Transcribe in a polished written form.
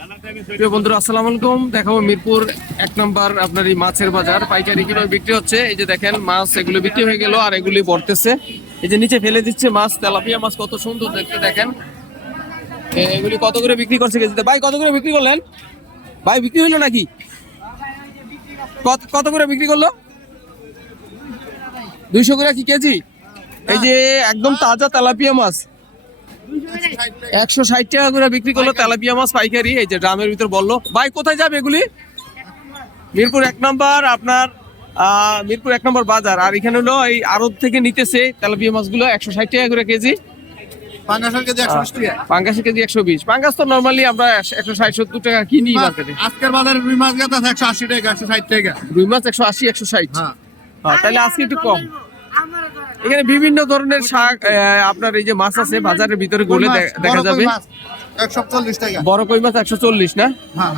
প্রিয় বন্ধুরা আসসালামু আলাইকুম। দেখাবো মিরপুর 1 নম্বর আপনার এই মাছের বাজার পাইকারি কিভাবে বিক্রি হচ্ছে। এই যে দেখেন মাছ এগুলো বিক্রি হয়ে গেল আর এগুলি ভরতেছে। এই যে নিচে ফেলে দিচ্ছে মাছ, তেলাপিয়া মাছ কত সুন্দর দেখতে দেখেন। এগুলি কত করে বিক্রি করছে কেজিতে? ভাই কত করে বিক্রি করলেন? ভাই বিক্রি হইলো নাকি? কত করে বিক্রি করলো? 200 করে কি কেজি? এই যে একদম তাজা তেলাপিয়া মাছ 160 টাকা করে বিক্রি করলো তেলাপিয়া মাছ পাইকারি। এই যে ড্রামের ভিতর বললো। ভাই কোথায় যাবে এগুলি? মিরপুর 1 নম্বর আপনার মিরপুর 1 নম্বর বাজার। আর এখানে হলো এই আড়ত থেকে নিতেছে তেলাপিয়া মাছগুলো 160 টাকা করে কেজি। পাঙ্গাসের কেজি 120 টাকা। পাঙ্গাসের কেজি 120। পাঙ্গাস তো নরমালি আমরা 160-170 টাকা কিনি মার্কেটে। আজকের বাজারে রুই মাছ গাছ 180 টাকা 160 টাকা। রুই মাছ 180-160। হ্যাঁ তাহলে আজকে একটু কম। এখানে বিভিন্ন ধরনের শাক আপনার এই যে মাছ আছে বাজারের ভিতরে গলে দেখা যাবে। 140 টাকা। বড় কই মাছ 140 না? হ্যাঁ।